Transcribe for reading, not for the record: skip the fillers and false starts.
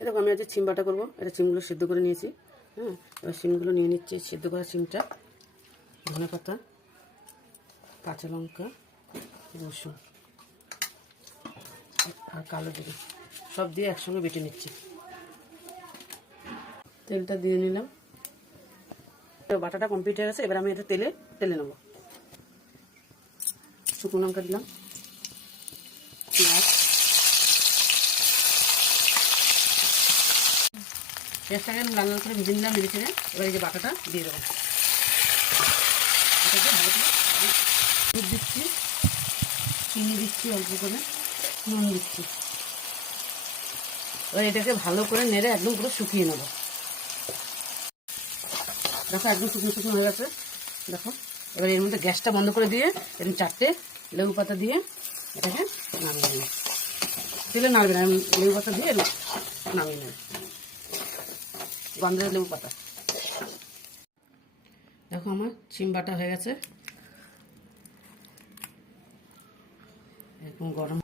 এরকম আমি আজকে সিম বাটা করবো। এটা সিমগুলো সিদ্ধ করে নিয়েছি। হ্যাঁ, এবার সিমগুলো নিয়ে নিচ্ছি। সিদ্ধ করা সিমটা, ধনে পাতা, কাঁচা লঙ্কা, রসুন আর কালো জিরে সব দিয়ে একসঙ্গে বেটে নিচ্ছি। তেলটা দিয়ে নিলাম। বাটাটা কমপ্লিট হয়ে গেছে। এবার আমি এটা তেলে নেব। শুকনো লঙ্কা দিলাম, পেঁয়াজটাকে লাল লাল করে ভেজে নিলাম নেড়ে ছেড়ে। এবার এই যে বাটাটা দিয়ে দেবো। এটাকে ভালো করে দুধ দিচ্ছি, চিনি দিচ্ছি, অল্প করে নুন দিচ্ছি। এবার এটাকে ভালো করে নেড়ে একদম পুরো শুকিয়ে নেব। দেখো একদম শুকনো শুকনো হয়ে গেছে। দেখো এবার এর মধ্যে গ্যাসটা বন্ধ করে দিয়ে এরকম 4টে লেবু পাতা দিয়ে এটাকে নামিয়ে নেব। তেলে নাড়বে না, লেবু পাতা দিয়ে নামিয়ে নেব। গন্ধের লেবু পাতা। দেখো আমার সিম বাটা হয়ে গেছে। এরকম গরম